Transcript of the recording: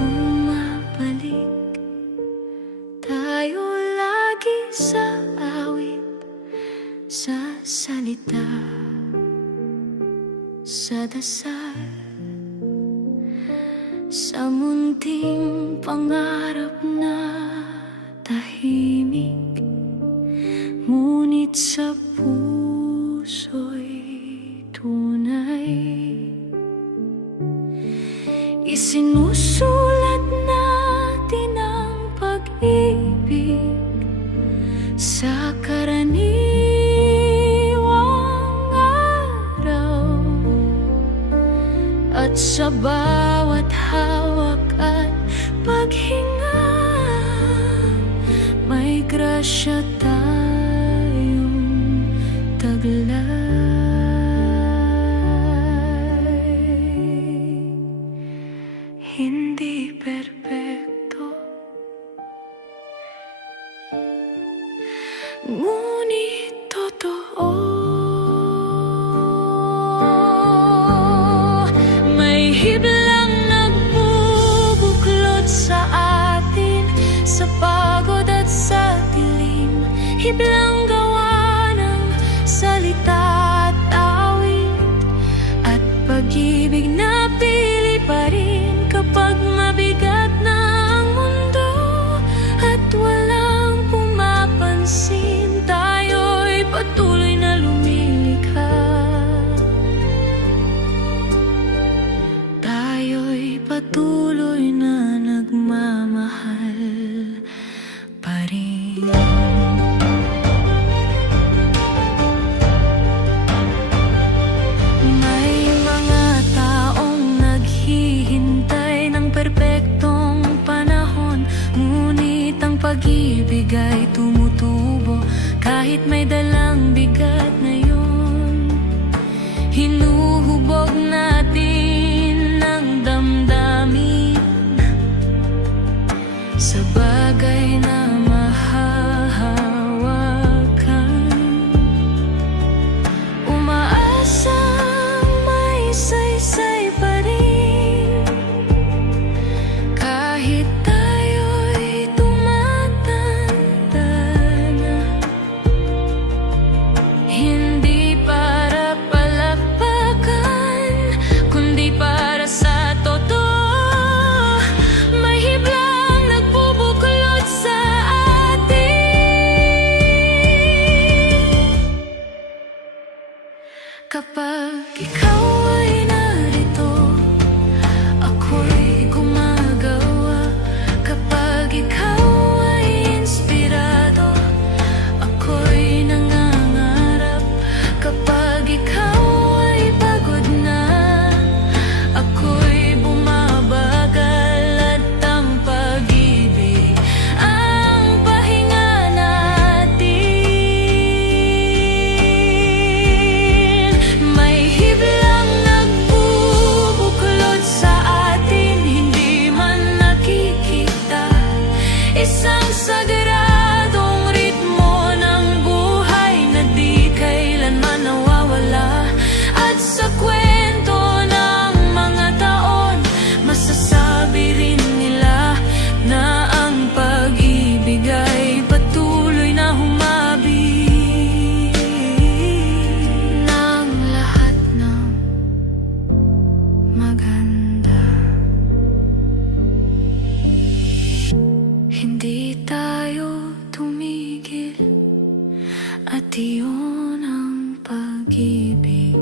Bumabalik tayo lagi sa awit, sa salita, sa dasal, sa munting pangarap na tahimik, ngunit sa puso'y tunay. Isinusulat natin ang pag-ibig sa karaniwang araw, at sa bawat hawak at paghinga may grasya tayong taglay. Hindi perpekto, ngunit totoo. May hiblang nagbubuklod sa atin, sa pagod at sa dilim. Hiblang gawa ng salita at awit, at pag-ibig na pili pa rin kapag mabigat na ang mundo at walang pumapansin. Tayo'y patuloy na lumilikha, tayo'y patuloy na nagmamahal pa rin. May mga taong naghihintay ng perpektong panahon, ngunit ang pag-ibig ay tumutubo kahit may dalang bigat na yun. Hinuhubog natin ang damdamin sa bagay na mahahawakan, umaasang may saysay pa rin kahit tayo'y tumatanda na. Hindi para palakpakan, kundi para sa totoo. May hiblang nagbubuklod sa atin kapag ikaw ay narito. Ako'y gumagawa kapag ikaw ay inspirado. Ako'y nangangarap kapag ikaw ay pagod na. Ako'y bumabagal at ang pag-ibig ang pahinga natin. May hiblang nagbubuklod sa atin, hindi man nakikita. Isang sagradong ritmo ng buhay na di kailanman nawawala. At sa kwento ng mga taon, masasabi rin nila na ang pag-ibig ay patuloy na humabig ng lahat ng maganda. Hindi tayo tumigil, at iyon ang pag-ibig.